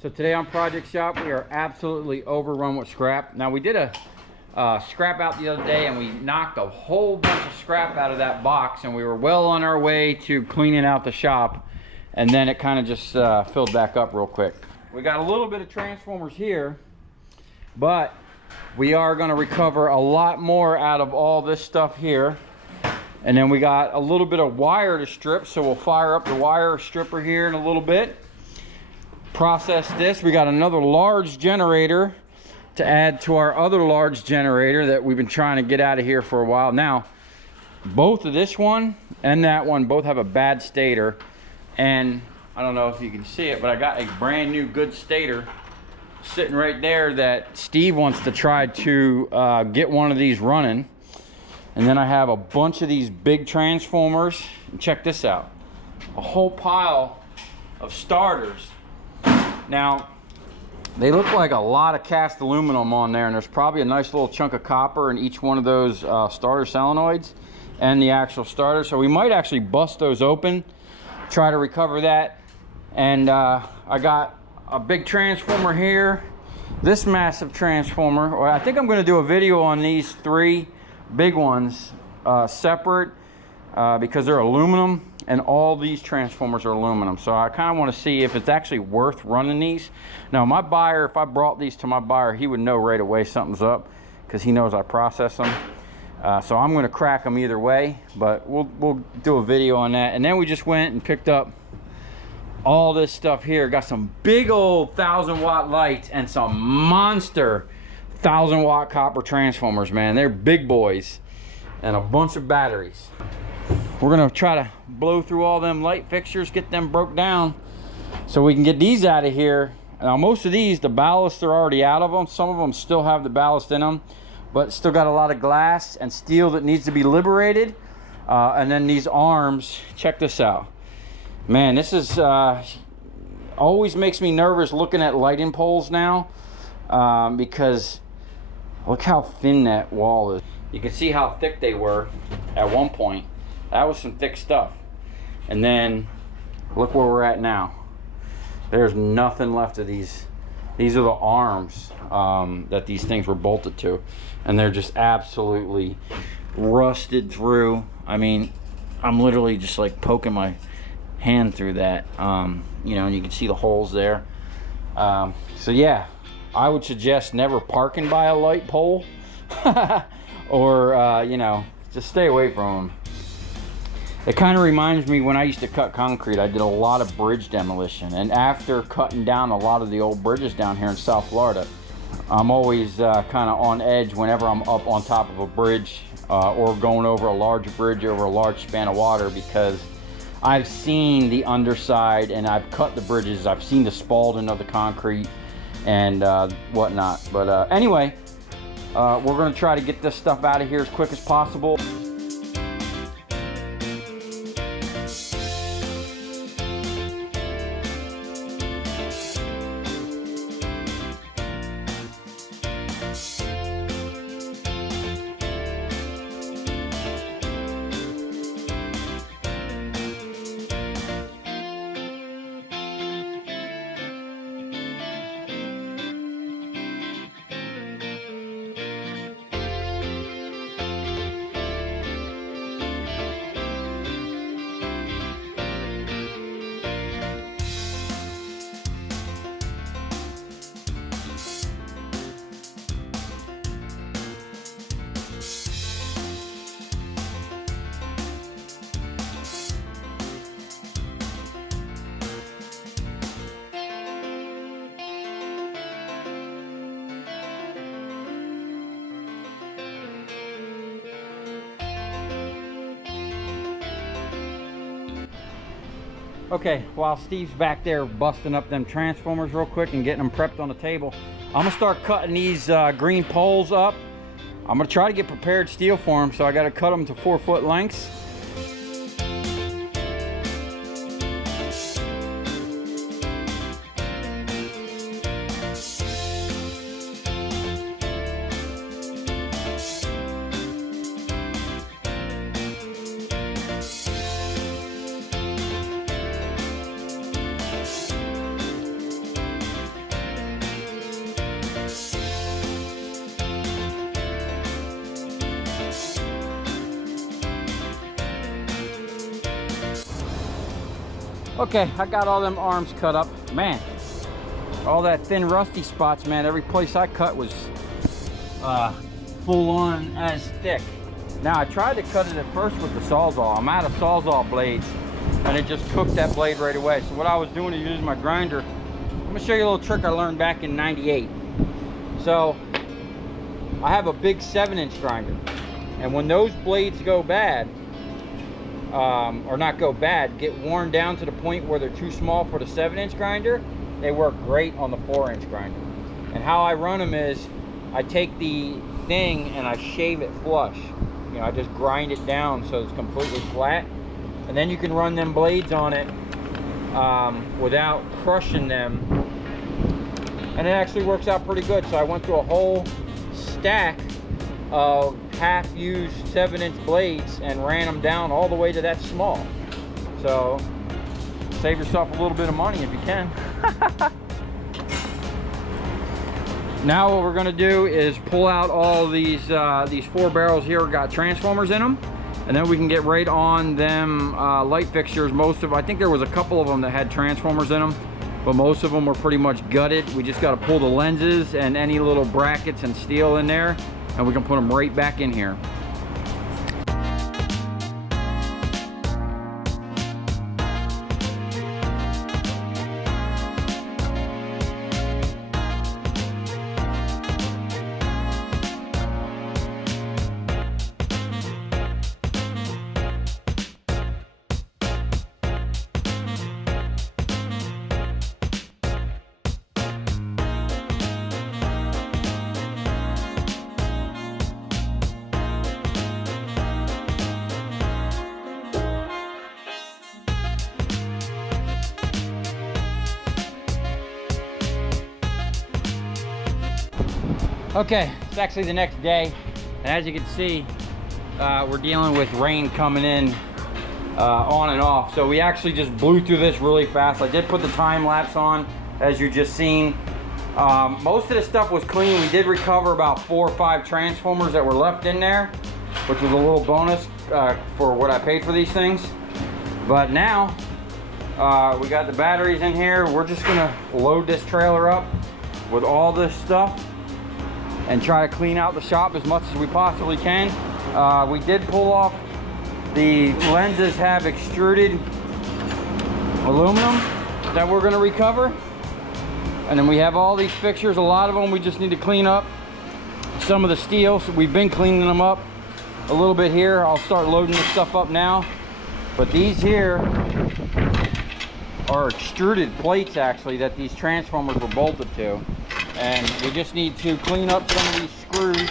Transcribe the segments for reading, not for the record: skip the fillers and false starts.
So today on Project Shop, we are absolutely overrun with scrap. Now we did a scrap out the other day and we knocked a whole bunch of scrap out of that box, and we were well on our way to cleaning out the shop, and then it kind of just filled back up real quick. We got a little bit of transformers here, but we are going to recover a lot more out of all this stuff here. And then we got a little bit of wire to strip, so we'll fire up the wire stripper here in a little bit. Process this. We got another large generator to add to our other large generator that we've been trying to get out of here for a while. Now, both of this one and that one both have a bad stator, and I don't know if you can see it, but I got a brand new good stator sitting right there that Steve wants to try to get one of these running. And then I have a bunch of these big transformers. And check this out, a whole pile of starters. Now, they look like a lot of cast aluminum on there, and there's probably a nice little chunk of copper in each one of those starter solenoids and the actual starter. So we might actually bust those open, try to recover that. And I got a big transformer here, this massive transformer. Well, I think I'm going to do a video on these three big ones separate because they're aluminum, and all these transformers are aluminum. So I kind of want to see if it's actually worth running these. Now my buyer, if I brought these to my buyer, he would know right away something's up because he knows I process them. So I'm going to crack them either way, but we'll do a video on that. And then we just went and picked up all this stuff here. Got some big old 1,000-watt lights and some monster 1,000-watt copper transformers, man. They're big boys, and a bunch of batteries. We're gonna try to blow through all them light fixtures, get them broke down so we can get these out of here. Now most of these, the ballast are already out of them. Some of them still have the ballast in them, but still got a lot of glass and steel that needs to be liberated. And then these arms, check this out. Man, this is always makes me nervous looking at lighting poles now, because look how thin that wall is. You can see how thick they were at one point. That was some thick stuff. And then look where we're at now. There's nothing left of these. These are the arms that these things were bolted to. And they're just absolutely rusted through. I mean, I'm literally just like poking my hand through that. You know, and you can see the holes there. So yeah, I would suggest never parking by a light pole or you know, just stay away from them. It kind of reminds me when I used to cut concrete. I did a lot of bridge demolition, and after cutting down a lot of the old bridges down here in South Florida, I'm always kind of on edge whenever I'm up on top of a bridge or going over a large bridge over a large span of water, because I've seen the underside and I've cut the bridges. I've seen the spalding of the concrete and whatnot. But anyway, we're going to try to get this stuff out of here as quick as possible. Okay, while Steve's back there busting up them transformers real quick and getting them prepped on the table, I'm gonna start cutting these green poles up. I'm gonna try to get prepared steel for them, so I gotta cut them to 4-foot lengths. Okay, I got all them arms cut up. Man, all that thin rusty spots, man, every place I cut was full on as thick. Now I tried to cut it at first with the Sawzall. I'm out of Sawzall blades and it just cooked that blade right away. So what I was doing to use my grinder, I'm gonna show you a little trick I learned back in '98. So I have a big 7-inch grinder, and when those blades go bad, or not go bad, get worn down to the point where they're too small for the 7-inch grinder, they work great on the 4-inch grinder. And how I run them is I take the thing and I shave it flush. You know, I just grind it down so it's completely flat, and then you can run them blades on it without crushing them, and it actually works out pretty good. So I went through a whole stack of half-used 7-inch blades and ran them down all the way to that small. So save yourself a little bit of money if you can. Now what we're going to do is pull out all these 4 barrels here, got transformers in them, and then we can get right on them light fixtures. I think there was a couple of them that had transformers in them, but most of them were pretty much gutted. We just got to pull the lenses and any little brackets and steel in there, and we can put them right back in here. Okay, it's actually the next day, and as you can see, we're dealing with rain coming in on and off. So we actually just blew through this really fast. I did put the time lapse on, as you just seen. Most of the stuff was clean. We did recover about 4 or 5 transformers that were left in there, which was a little bonus for what I paid for these things. But now we got the batteries in here. We're just gonna load this trailer up with all this stuff and try to clean out the shop as much as we possibly can. We did pull off, the lenses have extruded aluminum that we're gonna recover. And then we have all these fixtures, a lot of them we just need to clean up. Some of the steel, so we've been cleaning them up a little bit here. I'll start loading this stuff up now. But these here are extruded plates actually that these transformers were bolted to. And we just need to clean up some of these screws.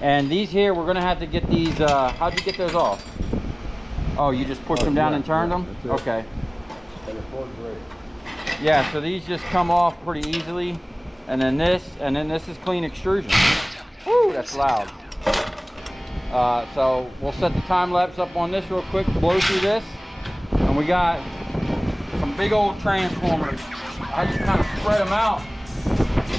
And these here, we're gonna have to get these, how'd you get those off? Oh, you just pushed them down and turned them? Okay. Yeah, so these just come off pretty easily. And then this is clean extrusion. Woo, that's loud. So we'll set the time lapse up on this real quick, blow through this. And we got some big old transformers. I just kind of spread them out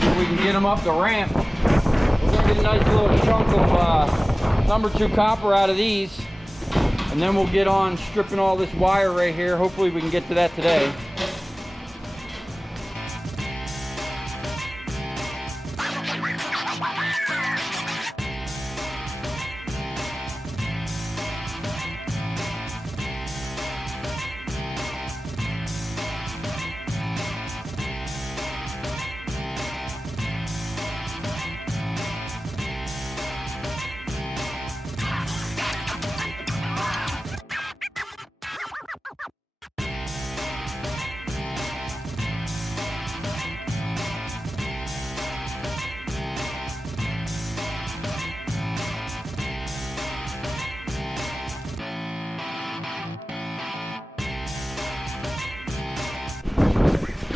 so we can get them up the ramp. We're gonna get a nice little chunk of number 2 copper out of these, and then we'll get on stripping all this wire right here. Hopefully we can get to that today.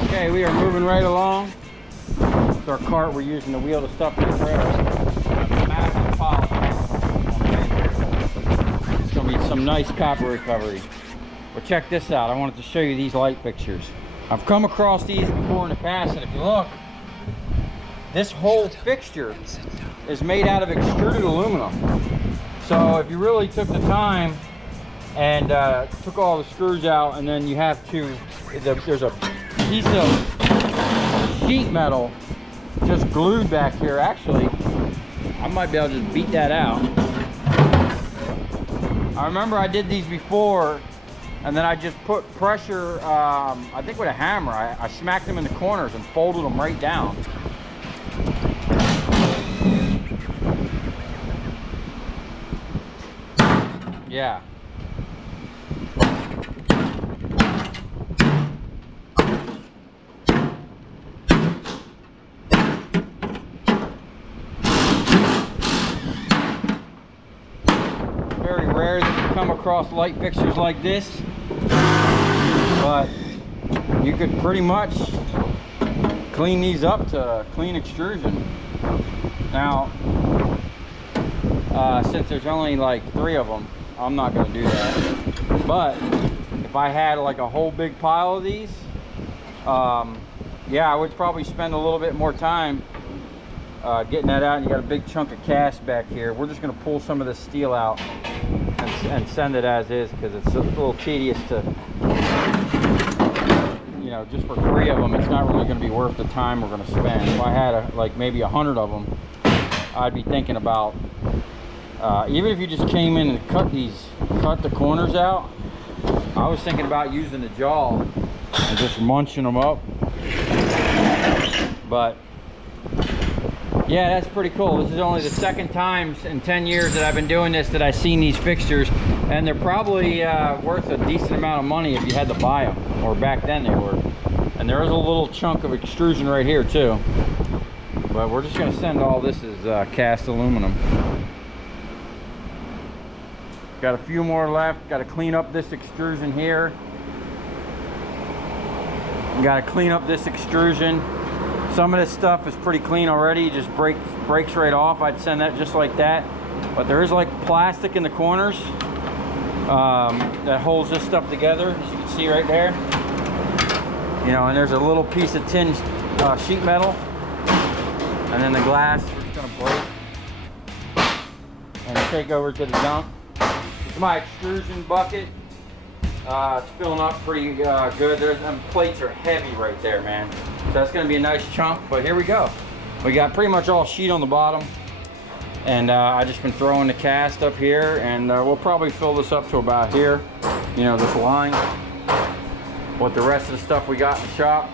Okay, we are moving right along. With our cart, we're using the wheel to stuff the trailer. Massive pile. It's going to be some nice copper recovery. But check this out. I wanted to show you these light fixtures. I've come across these before in the past, and if you look, this whole fixture is made out of extruded aluminum. So if you really took the time and took all the screws out, and then you have to, there's a piece of sheet metal just glued back here. Actually, I might be able to just beat that out. I remember I did these before, and then I just put pressure, I think with a hammer, I smacked them in the corners and folded them right down. Yeah. Very rare that you come across light fixtures like this, but you could pretty much clean these up to clean extrusion. Now, since there's only like 3 of them, I'm not going to do that. But if I had like a whole big pile of these, yeah, I would probably spend a little bit more time getting that out. And you got a big chunk of cast back here. We're just going to pull some of this steel out and send it as is, because it's a little tedious to, you know, just for 3 of them, it's not really going to be worth the time we're going to spend. If I had like maybe 100 of them, I'd be thinking about, even if you just came in and cut the corners out, I was thinking about using the jaw and just munching them up. But yeah, that's pretty cool. This is only the 2nd time in 10 years that I've been doing this that I've seen these fixtures, and they're probably worth a decent amount of money if you had to buy them, or back then they were. And there is a little chunk of extrusion right here too, but we're just going to send all this as cast aluminum. Got a few more left. Got to clean up this extrusion here. Got to clean up this extrusion. Some of this stuff is pretty clean already. It just breaks right off. I'd send that just like that. But there is like plastic in the corners that holds this stuff together, as you can see right there. You know, and there's a little piece of tin sheet metal, and then the glass is going to break and take over to the dump. It's my extrusion bucket. It's filling up pretty good. Them plates are heavy right there, man. So that's going to be a nice chunk. But here we go. We got pretty much all sheet on the bottom, and I just been throwing the cast up here, and we'll probably fill this up to about here. You know, this line. What the rest of the stuff we got in the shop.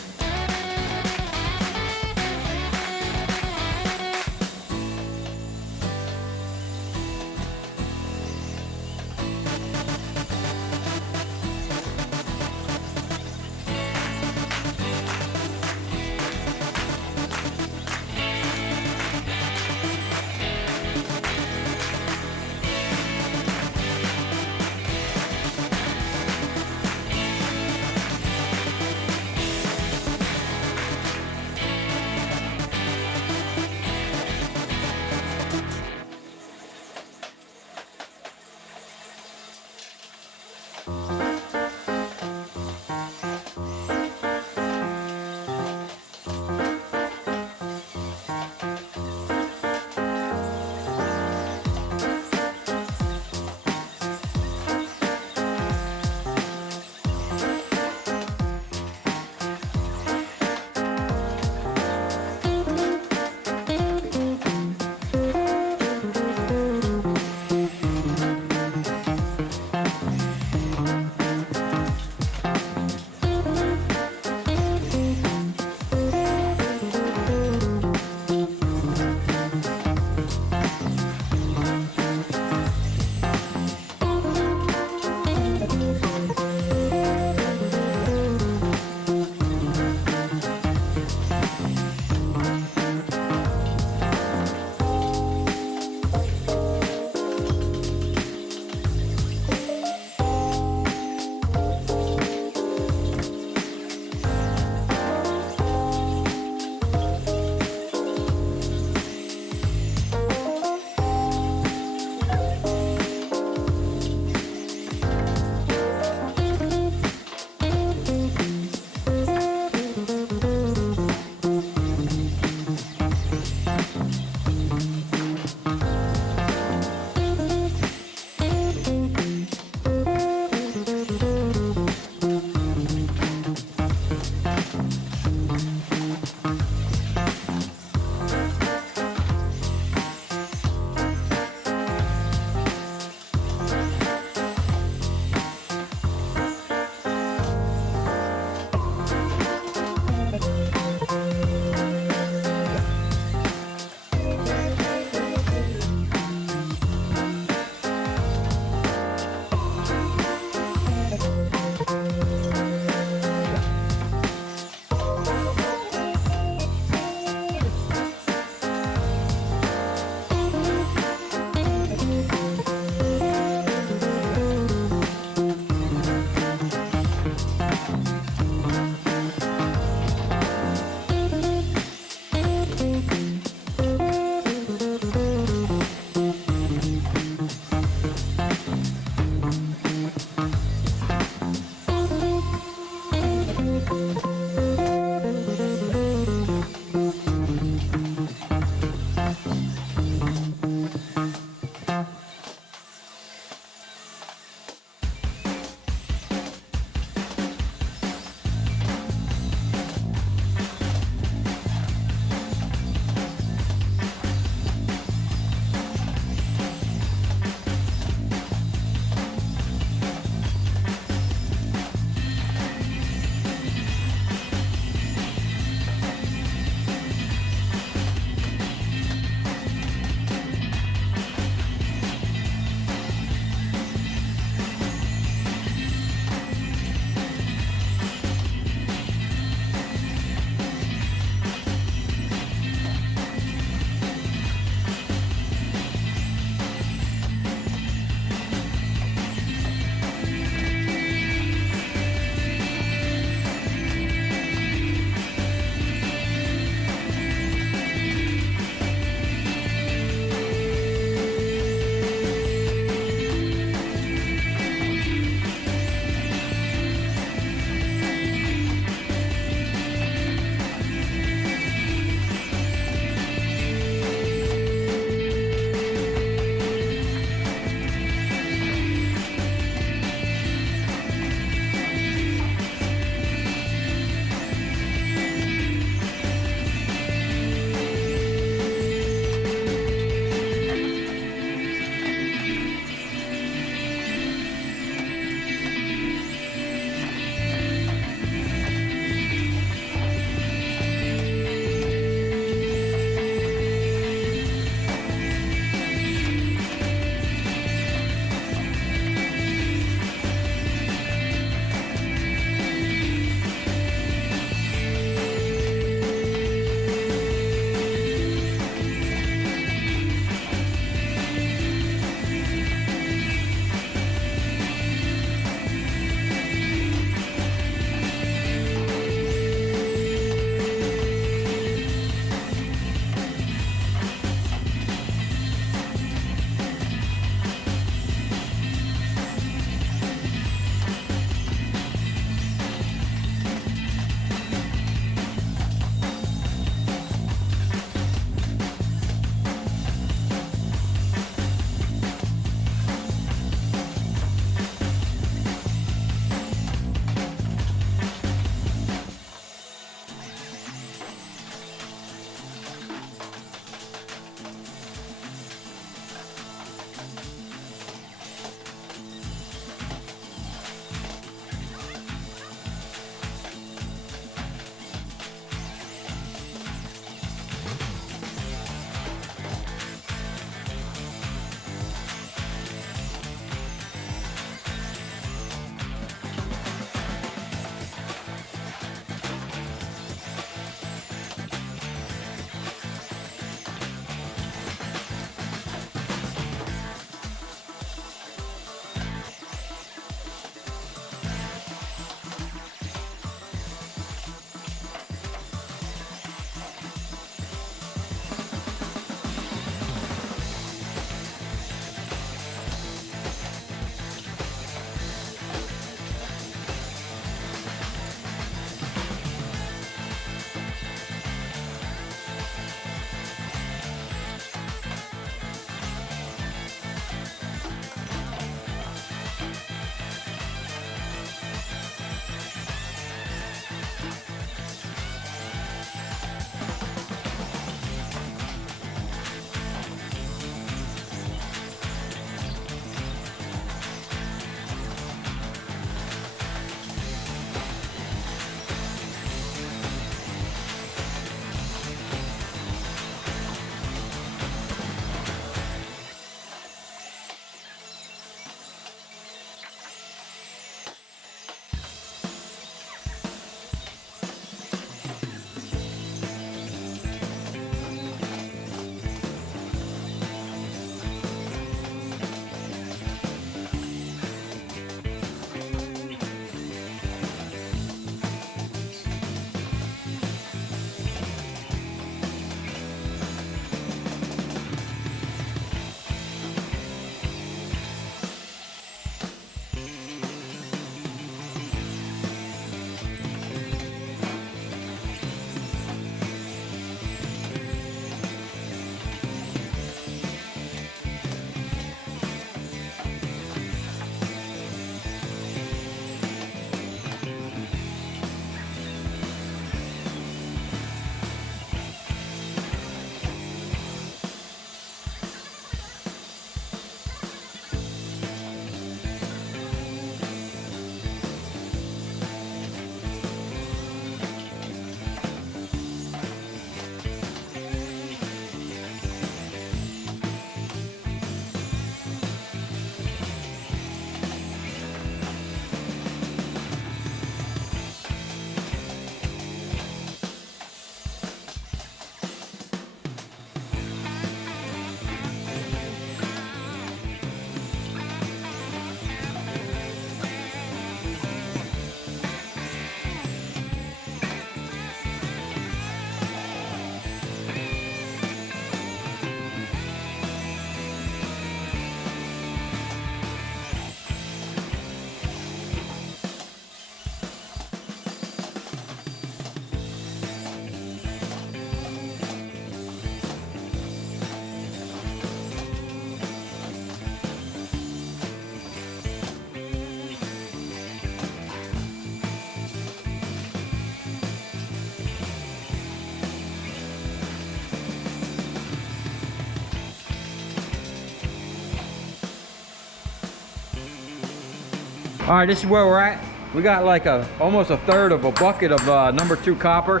All right, this is where we're at. We got like almost a third of a bucket of number 2 copper.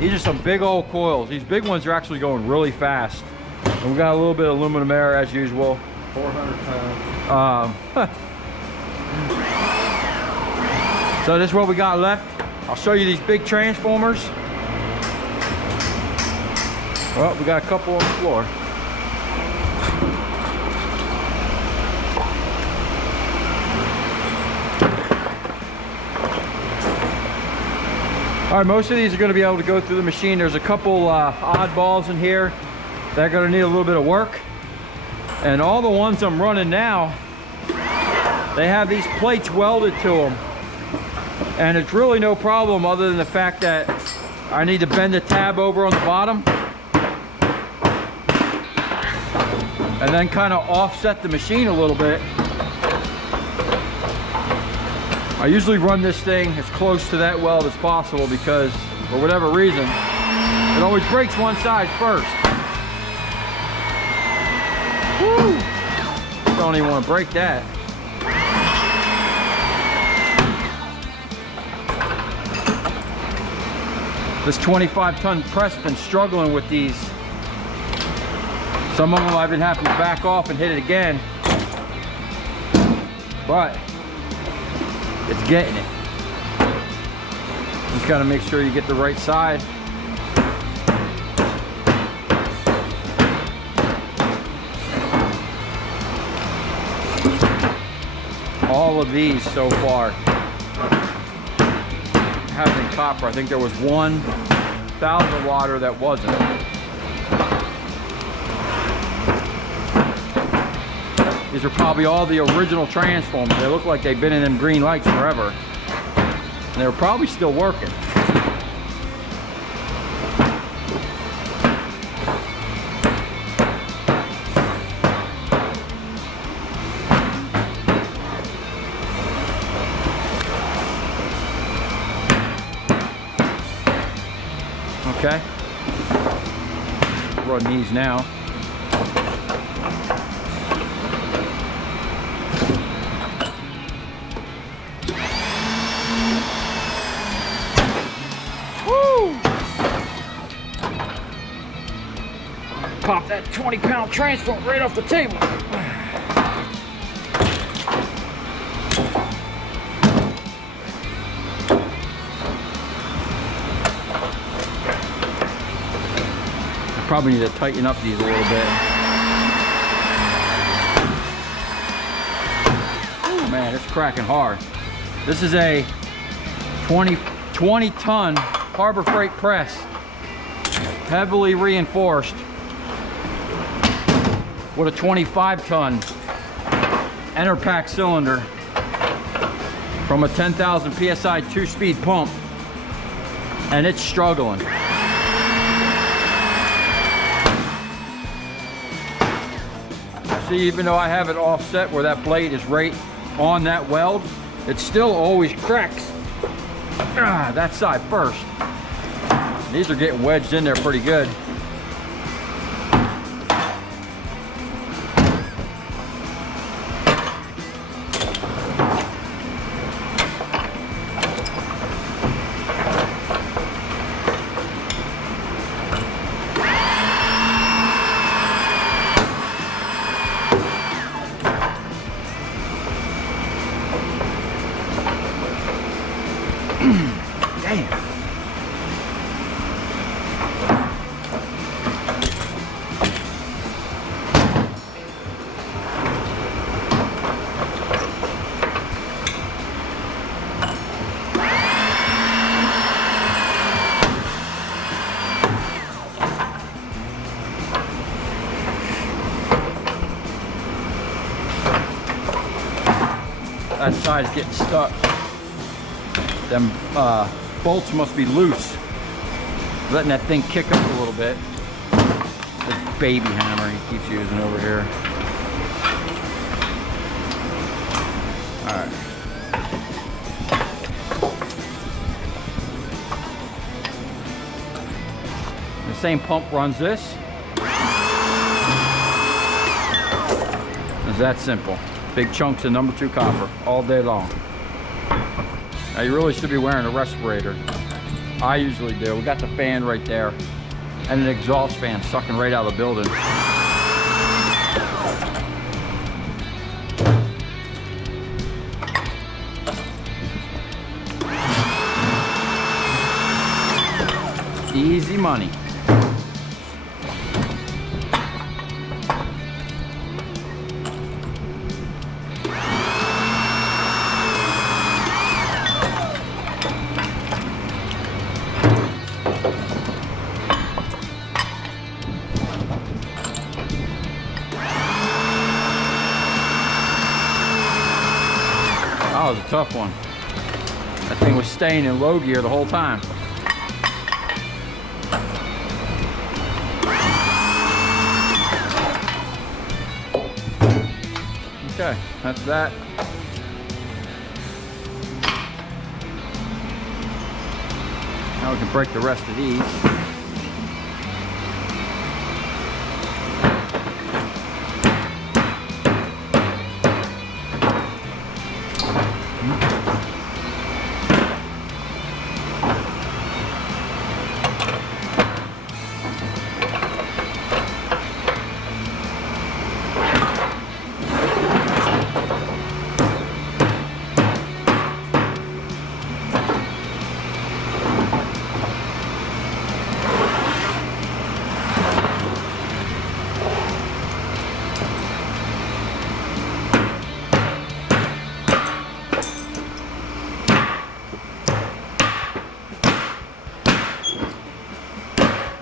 These are some big old coils. These big ones are actually going really fast. And we got a little bit of aluminum air as usual. 400 pounds. So this is what we got left. I'll show you these big transformers. Well, we got a couple on the floor. All right, most of these are going to be able to go through the machine. There's a couple oddballs in here that are going to need a little bit of work. And all the ones I'm running now, they have these plates welded to them. And it's really no problem other than the fact that I need to bend the tab over on the bottom and then kind of offset the machine a little bit. I usually run this thing as close to that weld as possible because, for whatever reason, it always breaks one side first. Woo! Don't even want to break that. This 25-ton press been struggling with these. Some of them I've been having to back off and hit it again, but it's getting it. Just gotta make sure you get the right side. All of these so far have been copper. I think there was 1,000 water that wasn't. These are probably all the original transformers. They look like they've been in them green lights forever. And they're probably still working. Okay. Run these now. Pop that 20-pound transformer right off the table. I probably need to tighten up these a little bit. Oh man, it's cracking hard. This is a 20-ton Harbor Freight press, heavily reinforced, with a 25-ton Enerpack cylinder from a 10,000 PSI 2-speed pump, and it's struggling. See, even though I have it offset where that blade is right on that weld, it still always cracks. That side first. These are getting wedged in there pretty good. Damn. That side's getting stuck. Them bolts must be loose. Letting that thing kick up a little bit. This baby hammer he keeps using over here. Alright. The same pump runs this. It's that simple. Big chunks of number 2 copper all day long. Now you really should be wearing a respirator. I usually do. We got the fan right there and an exhaust fan sucking right out of the building. Easy money. That was a tough one. That thing was staying in low gear the whole time. Okay, that's that. Now we can break the rest of these.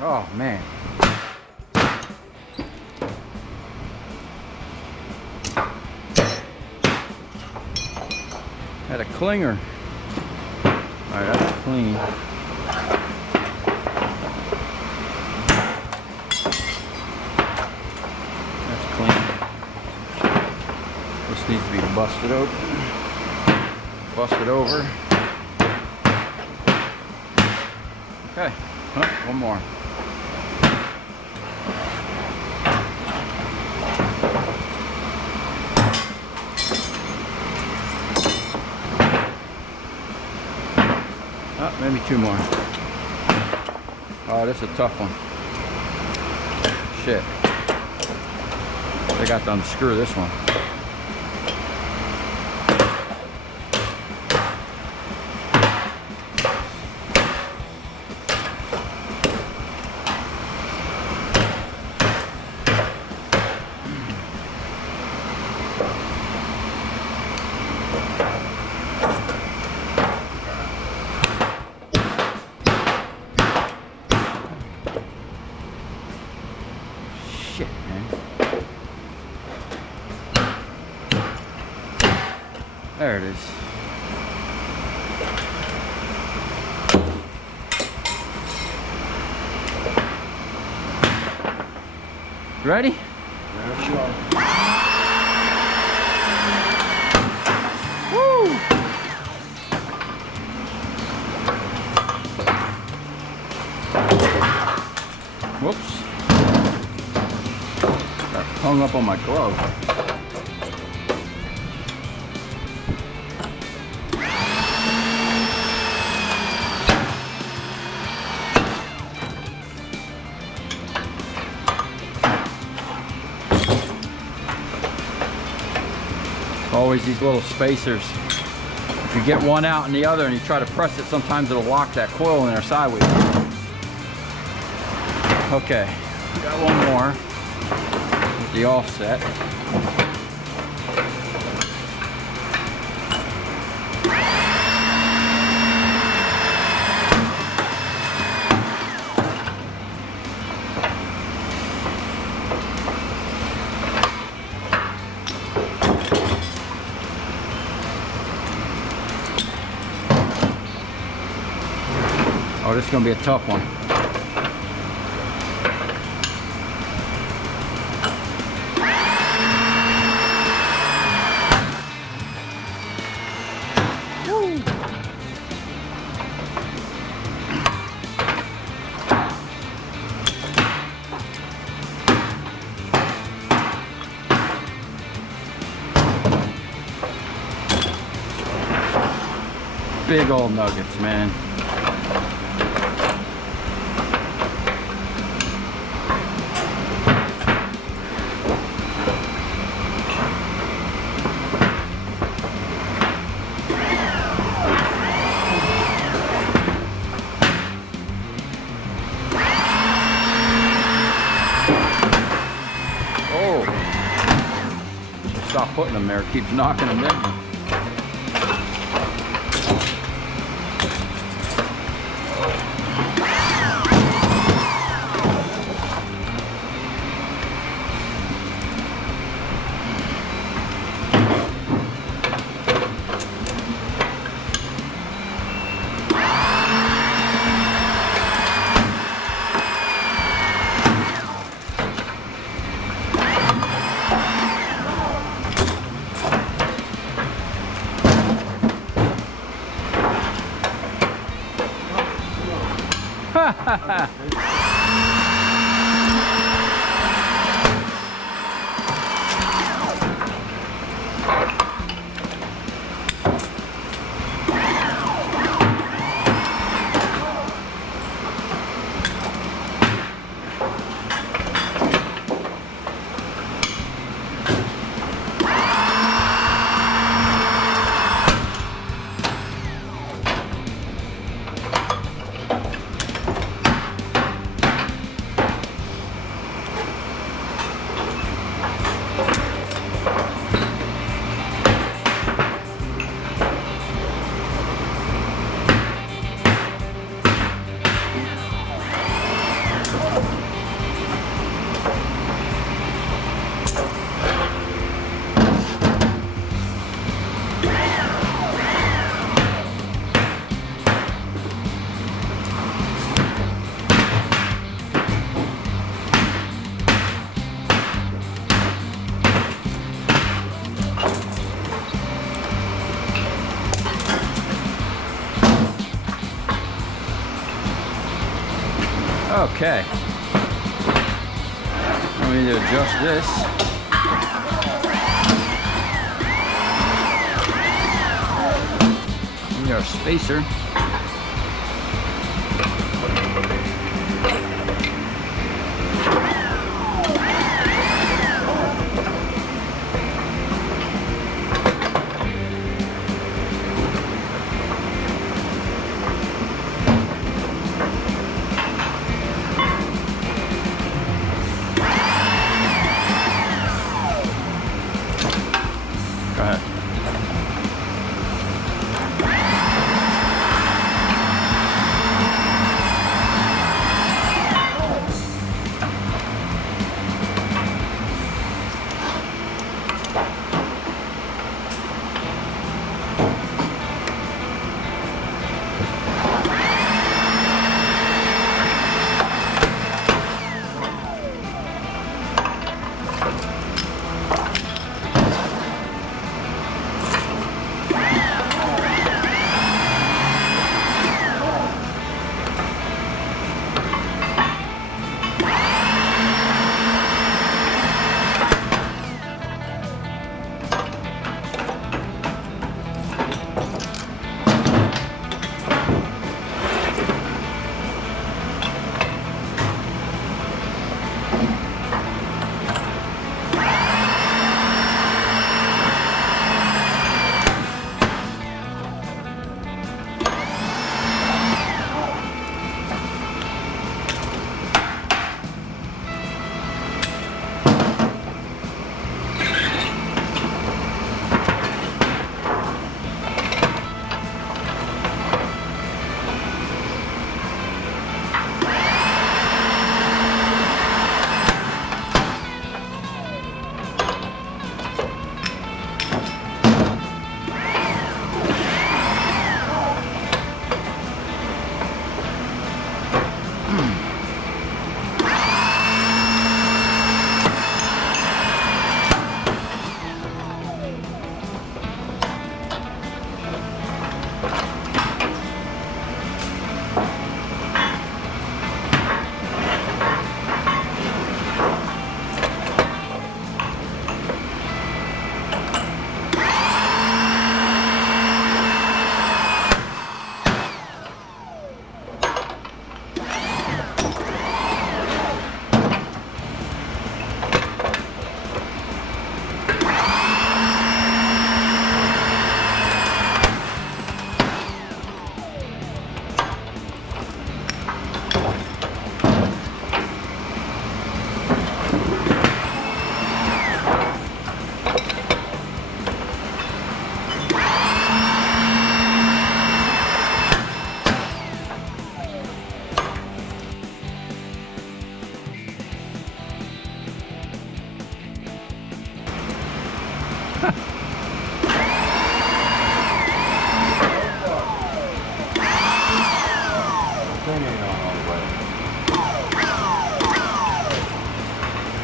Oh man. Had a clinger. Alright, that's clean. That's clean. This needs to be busted open. Busted over. Okay. Oh, one more. Oh, maybe two more. Oh, this is a tough one. Shit. They got to unscrew this one. Shit, man. There it is. Ready? Yeah, sure. Woo! Whoops. Got hung up on my glove. Always these little spacers. If you get one out and the other and you try to press it, sometimes it'll lock that coil in there sideways. Okay, got one more with the offset. Oh, this is going to be a tough one. Woo. big old nuggets, man. Stop putting them there, keeps knocking them down. Okay. I need to adjust this. We got our spacer. Go ahead.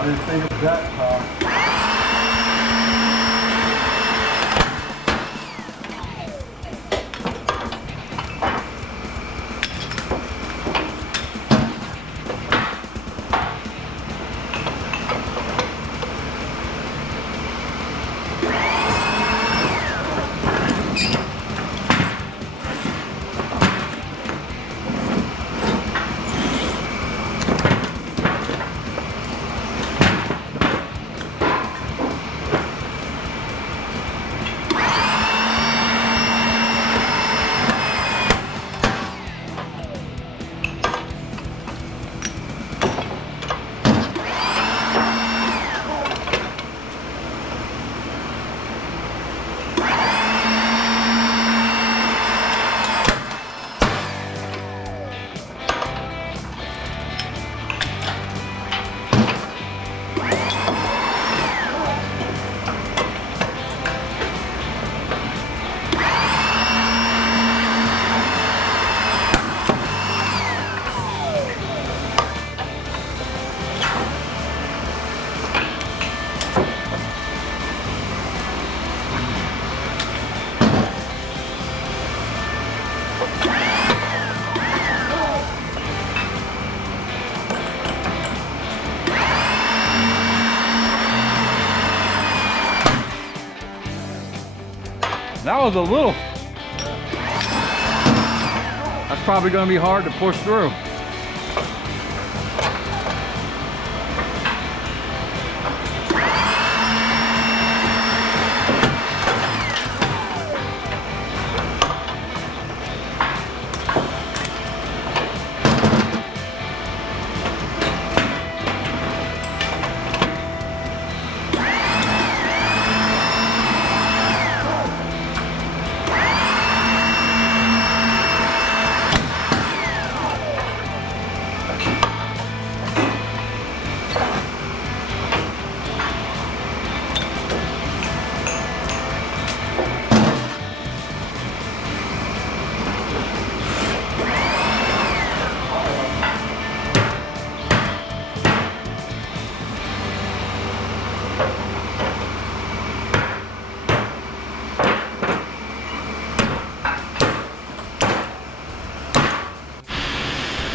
I didn't think of that, That was a little. That's probably going to be hard to push through.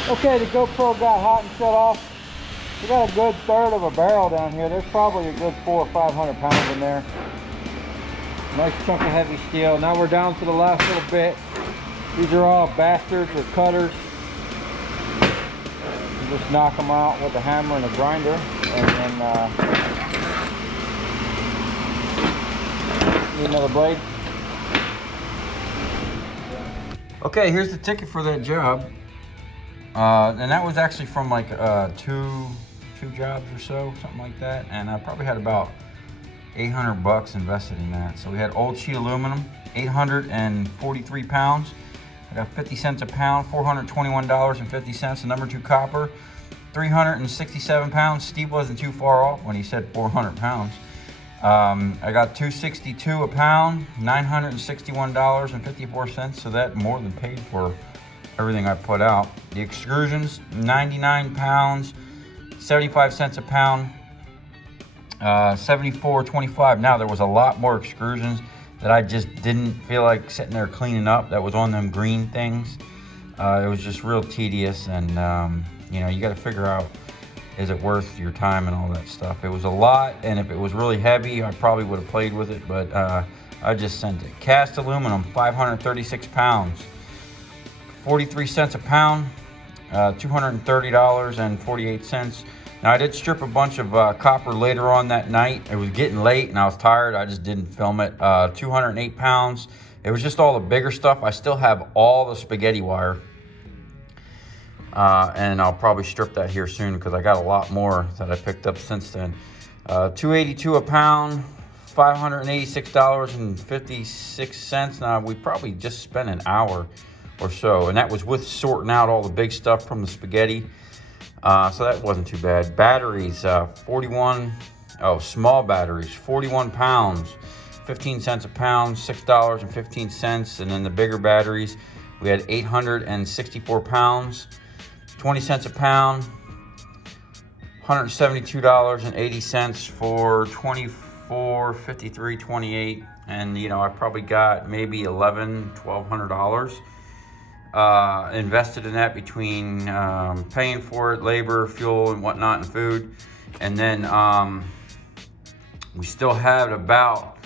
Okay, the GoPro got hot and shut off. We got a good third of a barrel down here. There's probably a good 400 or 500 pounds in there. Nice chunk of heavy steel. Now we're down to the last little bit. These are all bastards or cutters. You just knock them out with a hammer and a grinder, and then need another blade. Okay, here's the ticket for that job. And that was actually from like two jobs or so, something like that. And I probably had about 800 bucks invested in that. So we had old sheet aluminum, 843 pounds. I got 50 cents a pound, $421.50. The number 2 copper, 367 pounds. Steve wasn't too far off when he said 400 pounds. I got 262 a pound, $961.54. So that more than paid for everything I put out. The extrusions, 99 pounds, 75 cents a pound, 74.25. Now there was a lot more extrusions that I just didn't feel like sitting there cleaning up. That was on them green things. It was just real tedious, and you know, you got to figure out, is it worth your time and all that stuff. It was a lot, and if it was really heavy, I probably would have played with it, but I just sent it. Cast aluminum, 536 pounds. 43 cents a pound, $230.48. Now I did strip a bunch of copper later on that night. It was getting late and I was tired. I just didn't film it. 208 pounds. It was just all the bigger stuff. I still have all the spaghetti wire. And I'll probably strip that here soon because I got a lot more that I picked up since then. 282 a pound, $586.56. Now we probably just spent an hour or so, and that was with sorting out all the big stuff from the spaghetti, so that wasn't too bad. Batteries, small batteries, 41 pounds, 15 cents a pound, $6.15. And then the bigger batteries, we had 864 pounds, 20 cents a pound. $172.80 for 24.53.28, and you know, I probably got maybe $1,200 invested in that between paying for it, labor, fuel, and whatnot, and food. And then we still had about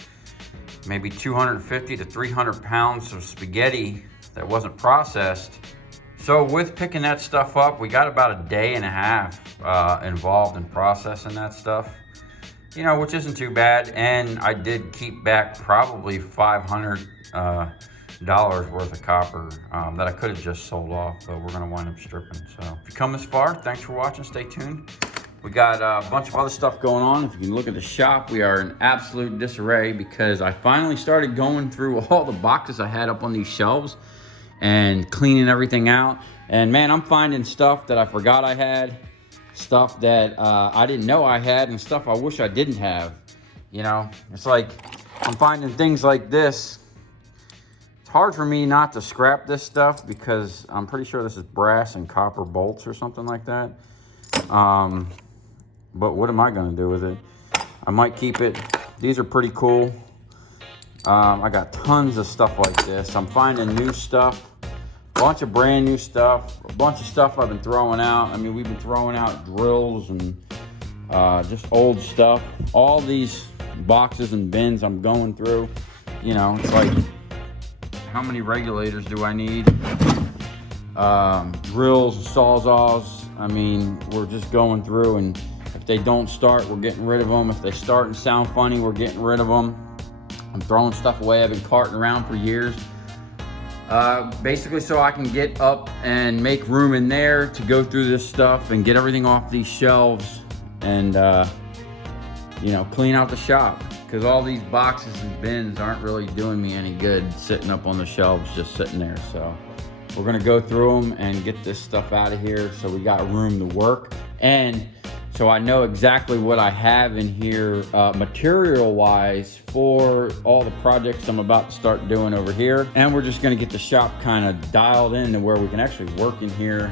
maybe 250 to 300 pounds of spaghetti that wasn't processed. So with picking that stuff up, we got about a day and a half involved in processing that stuff, you know, which isn't too bad. And I did keep back probably $500 worth of copper that I could have just sold off, but we're gonna wind up stripping. So if you come this far, thanks for watching, stay tuned. We got a bunch of other stuff going on. If you can look at the shop, we are in absolute disarray because I finally started going through all the boxes I had up on these shelves and cleaning everything out. And man, I'm finding stuff that I forgot I had, stuff that I didn't know I had, and stuff I wish I didn't have. You know, it's like I'm finding things like this. It's hard for me not to scrap this stuff because I'm pretty sure this is brass and copper bolts or something like that. But what am I gonna do with it? I might keep it. These are pretty cool. I got tons of stuff like this. I'm finding new stuff, a bunch of brand new stuff, a bunch of stuff I've been throwing out. I mean, we've been throwing out drills and just old stuff. All these boxes and bins I'm going through, you know, it's like, how many regulators do I need? Drills, sawzalls. I mean, we're just going through, and if they don't start, we're getting rid of them. If they start and sound funny, we're getting rid of them. I'm throwing stuff away I've been carting around for years. Basically so I can get up and make room in there to go through this stuff and get everything off these shelves and, you know, clean out the shop. Because all these boxes and bins aren't really doing me any good sitting up on the shelves, just sitting there. So we're gonna go through them and get this stuff out of here so we got room to work. And so I know exactly what I have in here material-wise for all the projects I'm about to start doing over here. And we're just gonna get the shop kind of dialed in to where we can actually work in here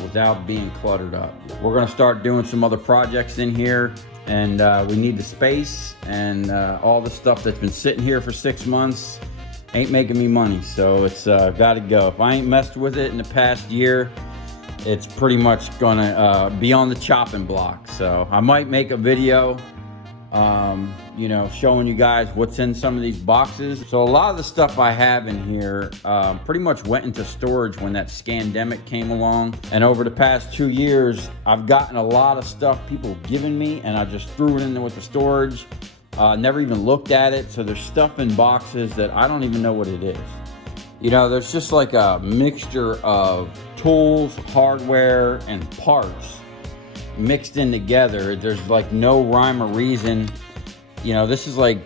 without being cluttered up. We're gonna start doing some other projects in here, and we need the space, and all the stuff that's been sitting here for 6 months ain't making me money, so it's gotta go. If I ain't messed with it in the past year, it's pretty much gonna be on the chopping block. So I might make a video, you know, showing you guys what's in some of these boxes. So a lot of the stuff I have in here pretty much went into storage when that scandemic came along. And over the past 2 years, I've gotten a lot of stuff people have given me, and I just threw it in there with the storage. Never even looked at it. So there's stuff in boxes that I don't even know what it is. You know, there's just like a mixture of tools, hardware, and parts mixed in together. There's like no rhyme or reason. You know, this is like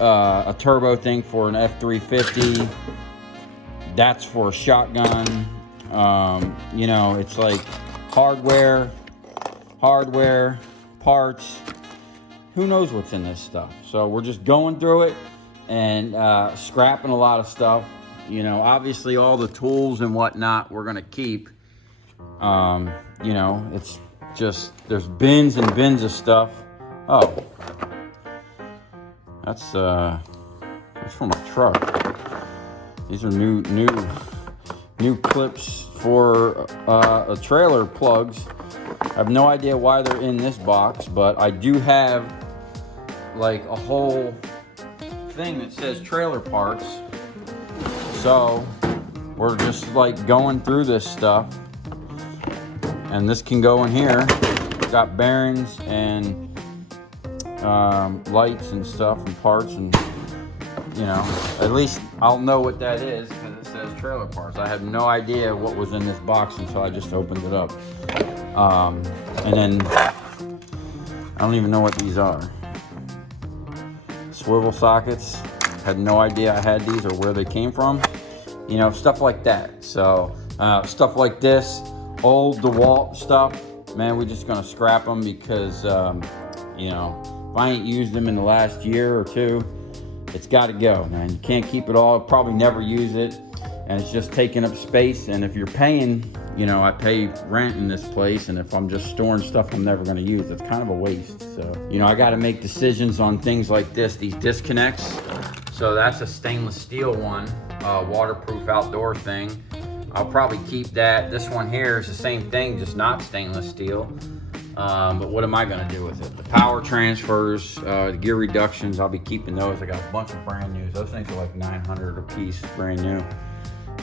a turbo thing for an F-350. That's for a shotgun. You know, it's like hardware, parts. Who knows what's in this stuff? So we're just going through it and scrapping a lot of stuff. You know, obviously all the tools and whatnot we're gonna keep. You know, it's just, there's bins and bins of stuff. Oh, that's for my truck. These are new clips for trailer plugs. I have no idea why they're in this box, but I do have like a whole thing that says trailer parts. So we're just like going through this stuff, and this can go in here. It's got bearings and lights and stuff and parts, and you know, at least I'll know what that is because it says trailer parts. I had no idea what was in this box until I just opened it up. And then I don't even know what these are. Swivel sockets. Had no idea I had these or where they came from. You know, stuff like that. So stuff like this, old DeWalt stuff, man, we're just gonna scrap them because you know, if I ain't used them in the last year or two, it's got to go, man. You can't keep it all. Probably never use it. and it's just taking up space. And if you're paying, you know, I pay rent in this place, and if I'm just storing stuff I'm never going to use, it's kind of a waste. So, you know, I got to make decisions on things like this, these disconnects. So that's a stainless steel one, waterproof outdoor thing. I'll probably keep that. This one here is the same thing, just not stainless steel. But what am I gonna do with it? The power transfers, the gear reductions, I'll be keeping those. I got a bunch of brand new. Those things are like 900 a piece, brand new.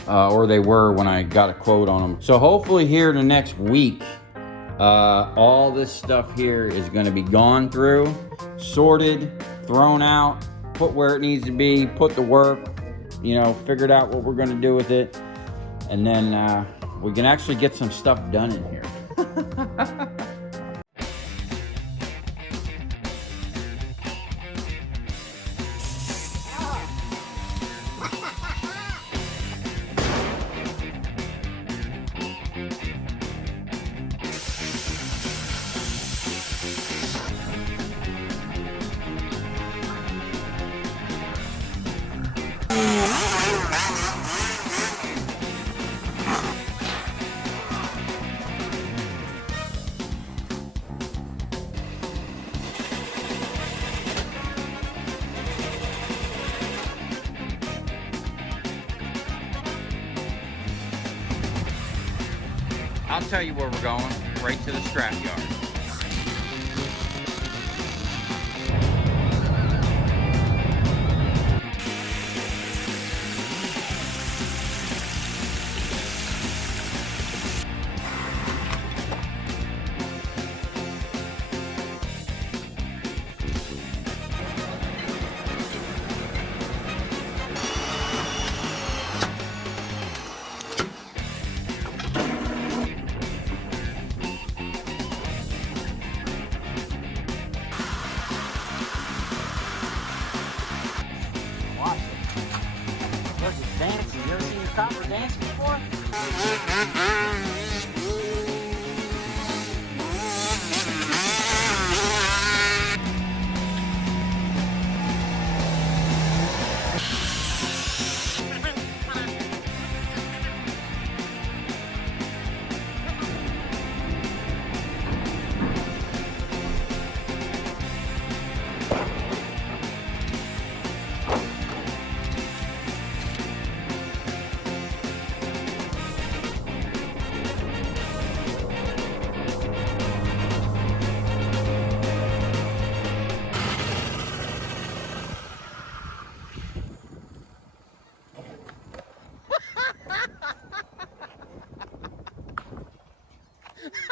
Or they were when I got a quote on them. So hopefully here in the next week, all this stuff here is gonna be gone through, sorted, thrown out, put where it needs to be, put to work, you know, figured out what we're gonna do with it. And then we can actually get some stuff done in here. I'll tell you where we're going, right to the scrap yard. Watch it. Look, it's dancing. You ever seen a copper dance before?